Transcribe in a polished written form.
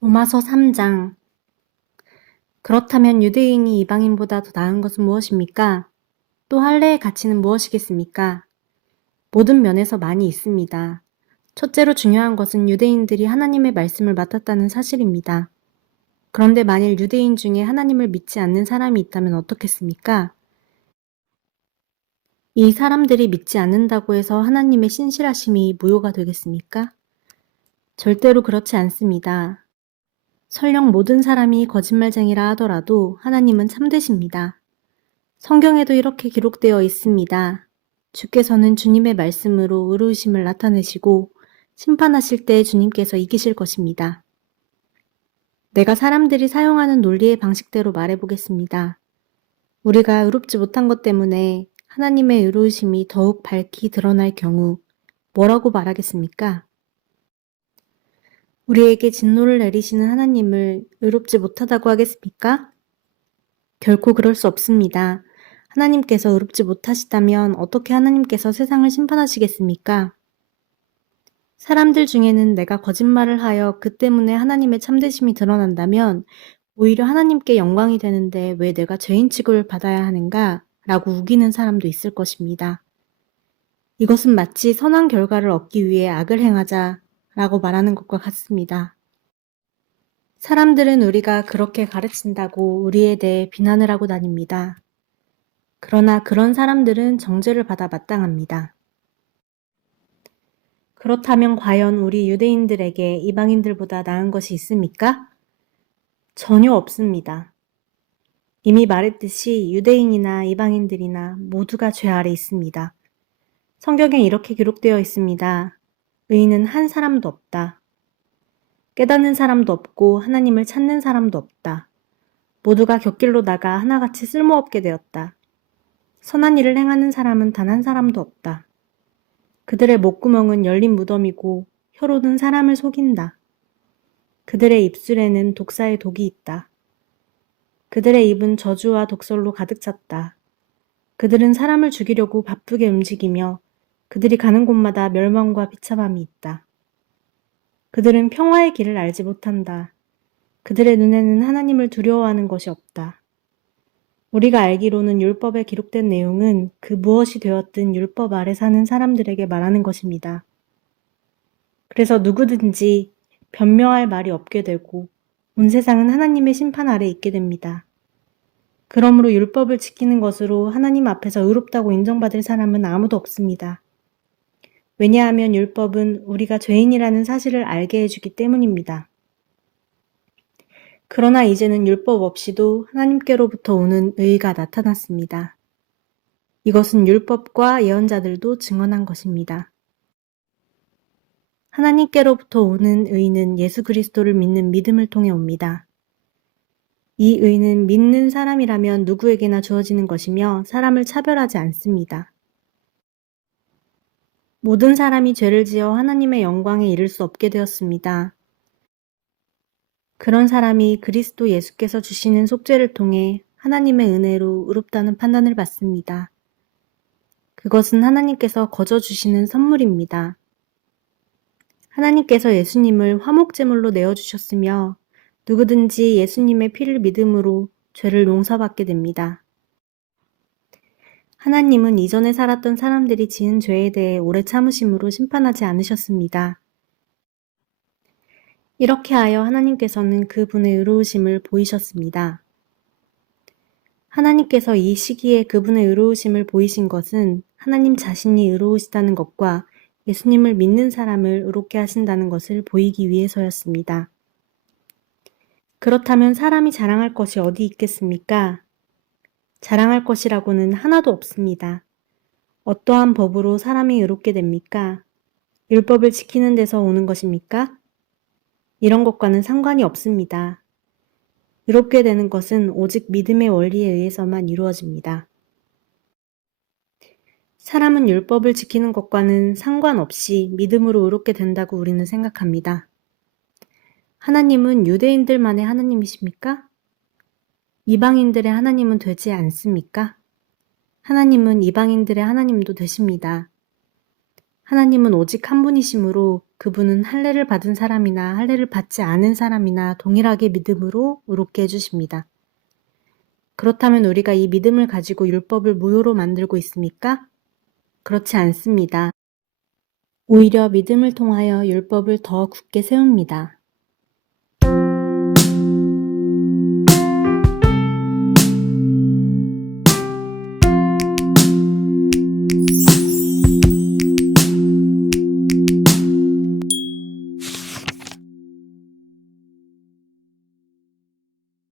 로마서 3장. 그렇다면 유대인이 이방인보다 더 나은 것은 무엇입니까? 또 할례의 가치는 무엇이겠습니까? 모든 면에서 많이 있습니다. 첫째로 중요한 것은 유대인들이 하나님의 말씀을 맡았다는 사실입니다. 그런데 만일 유대인 중에 하나님을 믿지 않는 사람이 있다면 어떻겠습니까? 이 사람들이 믿지 않는다고 해서 하나님의 신실하심이 무효가 되겠습니까? 절대로 그렇지 않습니다. 설령 모든 사람이 거짓말쟁이라 하더라도 하나님은 참되십니다. 성경에도 이렇게 기록되어 있습니다. 주께서는 주님의 말씀으로 의로우심을 나타내시고 심판하실 때 주님께서 이기실 것입니다. 내가 사람들이 사용하는 논리의 방식대로 말해보겠습니다. 우리가 의롭지 못한 것 때문에 하나님의 의로우심이 더욱 밝히 드러날 경우 뭐라고 말하겠습니까? 우리에게 진노를 내리시는 하나님을 의롭지 못하다고 하겠습니까? 결코 그럴 수 없습니다. 하나님께서 의롭지 못하시다면 어떻게 하나님께서 세상을 심판하시겠습니까? 사람들 중에는 내가 거짓말을 하여 그 때문에 하나님의 참되심이 드러난다면 오히려 하나님께 영광이 되는데 왜 내가 죄인 취급을 받아야 하는가? 라고 우기는 사람도 있을 것입니다. 이것은 마치 선한 결과를 얻기 위해 악을 행하자 라고 말하는 것과 같습니다. 사람들은 우리가 그렇게 가르친다고 우리에 대해 비난을 하고 다닙니다. 그러나 그런 사람들은 정죄를 받아 마땅합니다. 그렇다면 과연 우리 유대인들에게 이방인들보다 나은 것이 있습니까? 전혀 없습니다. 이미 말했듯이 유대인이나 이방인들이나 모두가 죄 아래 있습니다. 성경에 이렇게 기록되어 있습니다. 의인은 한 사람도 없다. 깨닫는 사람도 없고 하나님을 찾는 사람도 없다. 모두가 곁길로 나가 하나같이 쓸모없게 되었다. 선한 일을 행하는 사람은 단 한 사람도 없다. 그들의 목구멍은 열린 무덤이고 혀로는 사람을 속인다. 그들의 입술에는 독사의 독이 있다. 그들의 입은 저주와 독설로 가득 찼다. 그들은 사람을 죽이려고 바쁘게 움직이며 그들이 가는 곳마다 멸망과 비참함이 있다. 그들은 평화의 길을 알지 못한다. 그들의 눈에는 하나님을 두려워하는 것이 없다. 우리가 알기로는 율법에 기록된 내용은 그 무엇이 되었든 율법 아래 사는 사람들에게 말하는 것입니다. 그래서 누구든지 변명할 말이 없게 되고 온 세상은 하나님의 심판 아래 있게 됩니다. 그러므로 율법을 지키는 것으로 하나님 앞에서 의롭다고 인정받을 사람은 아무도 없습니다. 왜냐하면 율법은 우리가 죄인이라는 사실을 알게 해주기 때문입니다. 그러나 이제는 율법 없이도 하나님께로부터 오는 의의가 나타났습니다. 이것은 율법과 예언자들도 증언한 것입니다. 하나님께로부터 오는 의의는 예수 그리스도를 믿는 믿음을 통해 옵니다. 이 의의는 믿는 사람이라면 누구에게나 주어지는 것이며 사람을 차별하지 않습니다. 모든 사람이 죄를 지어 하나님의 영광에 이를 수 없게 되었습니다. 그런 사람이 그리스도 예수께서 주시는 속죄를 통해 하나님의 은혜로 의롭다는 판단을 받습니다. 그것은 하나님께서 거저 주시는 선물입니다. 하나님께서 예수님을 화목제물로 내어주셨으며 누구든지 예수님의 피를 믿음으로 죄를 용서받게 됩니다. 하나님은 이전에 살았던 사람들이 지은 죄에 대해 오래 참으심으로 심판하지 않으셨습니다. 이렇게 하여 하나님께서는 그분의 의로우심을 보이셨습니다. 하나님께서 이 시기에 그분의 의로우심을 보이신 것은 하나님 자신이 의로우시다는 것과 예수님을 믿는 사람을 의롭게 하신다는 것을 보이기 위해서였습니다. 그렇다면 사람이 자랑할 것이 어디 있겠습니까? 자랑할 것이라고는 하나도 없습니다. 어떠한 법으로 사람이 의롭게 됩니까? 율법을 지키는 데서 오는 것입니까? 이런 것과는 상관이 없습니다. 의롭게 되는 것은 오직 믿음의 원리에 의해서만 이루어집니다. 사람은 율법을 지키는 것과는 상관없이 믿음으로 의롭게 된다고 우리는 생각합니다. 하나님은 유대인들만의 하나님이십니까? 이방인들의 하나님은 되지 않습니까? 하나님은 이방인들의 하나님도 되십니다. 하나님은 오직 한 분이시므로 그분은 할례를 받은 사람이나 할례를 받지 않은 사람이나 동일하게 믿음으로 의롭게 해주십니다. 그렇다면 우리가 이 믿음을 가지고 율법을 무효로 만들고 있습니까? 그렇지 않습니다. 오히려 믿음을 통하여 율법을 더 굳게 세웁니다.